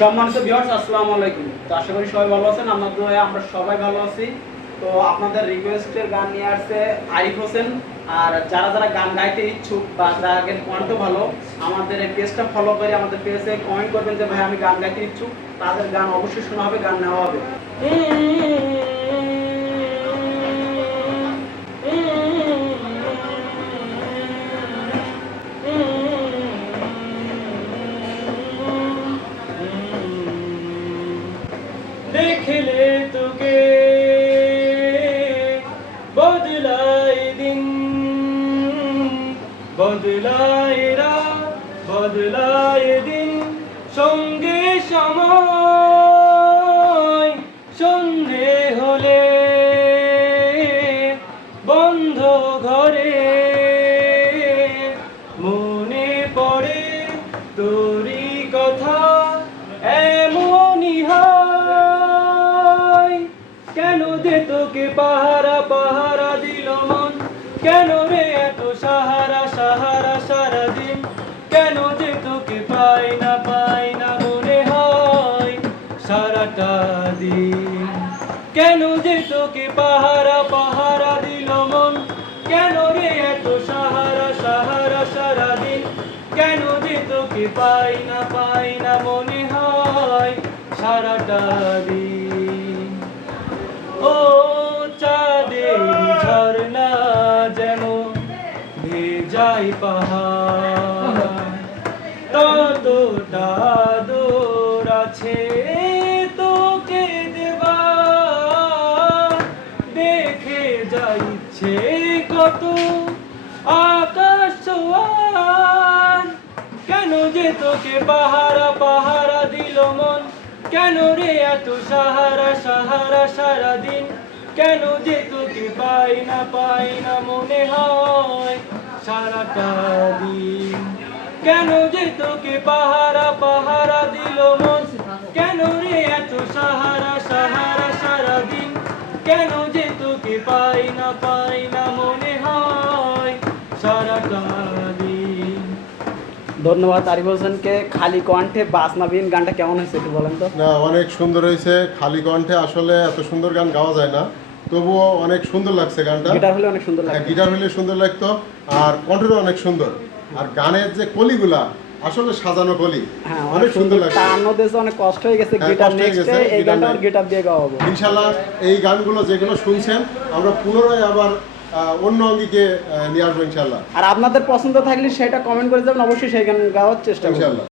সম্মানিত ভিউয়ার্স, আসসালামু আলাইকুম। তো আশা করি সবাই ভালো আছেন। আমরা সবাই ভালো আছি। তো আপনাদের রিকোয়েস্টের গান নিয়ে আসছে আরিফ হোসেন। আর যারা যারা গান গাইতে ইচ্ছুক বা যাদের কণ্ঠ ভালো, আমাদের এই পেজটা ফলো করে আমাদের পেজে কমেন্ট করবেন যে ভাই আমি গান গাইতে ইচ্ছুক, তাদের গান অবশ্যই শোনা হবে, গান নেওয়া হবে। देखले तुके बदलाए दिन बदलाए रात बदलाए दिन সঙ্গে সময় সন্ধে হলে বন্ধ ঘরে মনে পড়ে তোরি কথা এমনই হয় কেন যে তোকে পাহারা পাহারা দিল মন কেন রে এত সাহারা সাহারা সারাদিন কেন যে তোকে পাই না মনে হয় সারাটা দিন কেন যে তোকে পাহারা পাহারা দিল মন কেন রে এত সাহারা সাহারা সারাদিন কেন যে তোকে পাই না মনে হয় সারাটা দিন ও চাঁদের ঝর্ণা যেমন ভেজাই পাহাড় ততটা দূর আছে তোকে দেবা দেখে যাইছে কত আকাশ ছোঁয়ার কেন যে তোকে পাহারা পাহারা দিল মন কেন রে এত সাহারা সাহারা সারাদিন কেন যে তোকে পাই না মনে হয় সারাটা দিন কেন যে তোকে পাহারা পাহারা দিল মন কেন রে এত সাহারা সাহারা সারাদিন কেন যে তোকে পাই না মনে হয় সারাটা দিন। ধন্যবাদ আরিফ হোসেনকে। খালি কণ্ঠে বাজনাবিহীন গানটা কেমন হয়েছে একটু বলেন তো। না, অনেক সুন্দর হয়েছে। খালি কণ্ঠে আসলে এত সুন্দর গান গাওয়া যায় না, তবুও অনেক সুন্দর লাগছে গানটা। গিটার হলে অনেক সুন্দর লাগে। গিটার হলে সুন্দর লাগতো, আর কণ্ঠটা অনেক সুন্দর, আর গানের যে কলিগুলা আসলে সাজানো কলি, হ্যাঁ অনেক সুন্দর লাগছে। তার মধ্যে অনেক কষ্ট হয়ে গেছে। হ্যাঁ, গিটার কষ্ট হয়ে নেক্সটে গেছে, এই গিটার গানটা নেই। গিটার দিয়ে গাওয়াবো ইনশাল্লাহ এই গানগুলো যেগুলো শুনছেন আমরা পুনরায় আবার অন্য অঙ্গিকে নিয়ে আসবো ইনশাল্লাহ। আর আপনাদের পছন্দ থাকলে সেটা কমেন্ট করে যাবেন, অবশ্যই সেই গান গাওয়ার চেষ্টা করব। ইনশাল্লাহ।